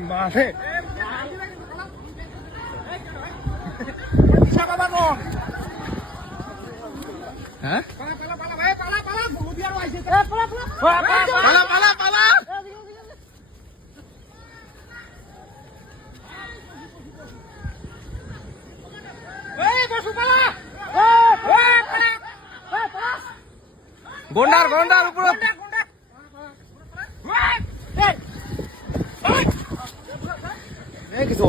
মারে হ্যাঁ গন্ডার গন্ডার উপরে কিছু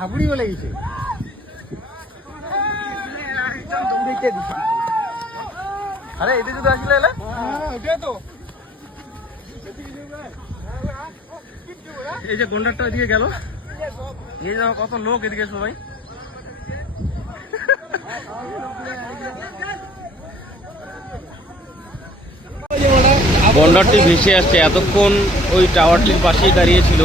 হাবুড়ি বলে গেছে আরে এদিকে তো আসলে এলে তো এই যে গন্ডারটা এদিকে গেল এই যে কত লোক এদিকে সবাই গন্ডারটি ভেসে আসছে এতক্ষণ ওই টাওয়ারটির পাশেই দাঁড়িয়েছিল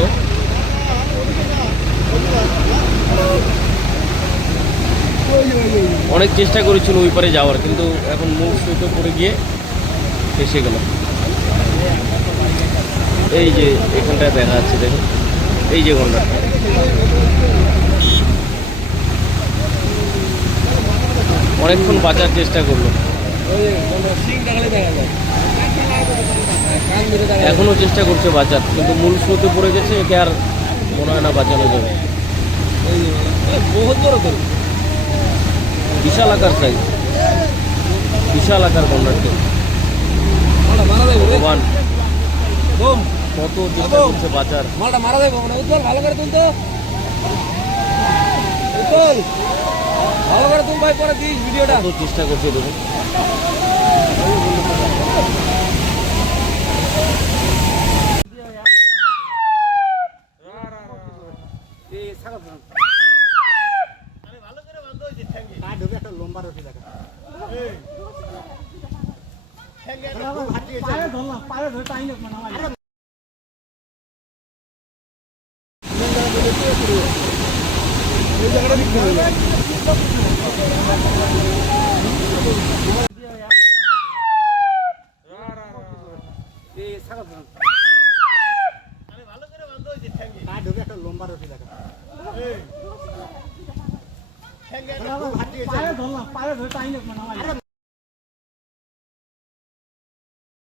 অনেক চেষ্টা করেছিল ওই পারে যাওয়ার কিন্তু এখন মূল স্রোতে পড়ে গিয়ে ফেসে গেল এই যে এখানটায় দেখা যাচ্ছে দেখুন এই যে গন্ডারটা অনেকক্ষণ বাঁচার চেষ্টা করলো এখনো চেষ্টা করছে বাঁচার কিন্তু মূল স্রোতে পড়ে গেছে একে আর মনে হয় না বাঁচানো যাবে বহুত বড় করে বিশাল আকার সাইজ বিশাল আকার গন্ডারটি ভগবান কত চেষ্টা করছে বাঁচার মালটা মারা দেবো উত্তর ভালো করে তুলতে উত্তর ভালো করে তুল ভাই পরে দিস ভিডিওটা কত চেষ্টা করছে দেখুন লম্বা রশি দেখা লম্বা রশি দেখা পায়ে ধরলাম পায়ে ধরে টাইম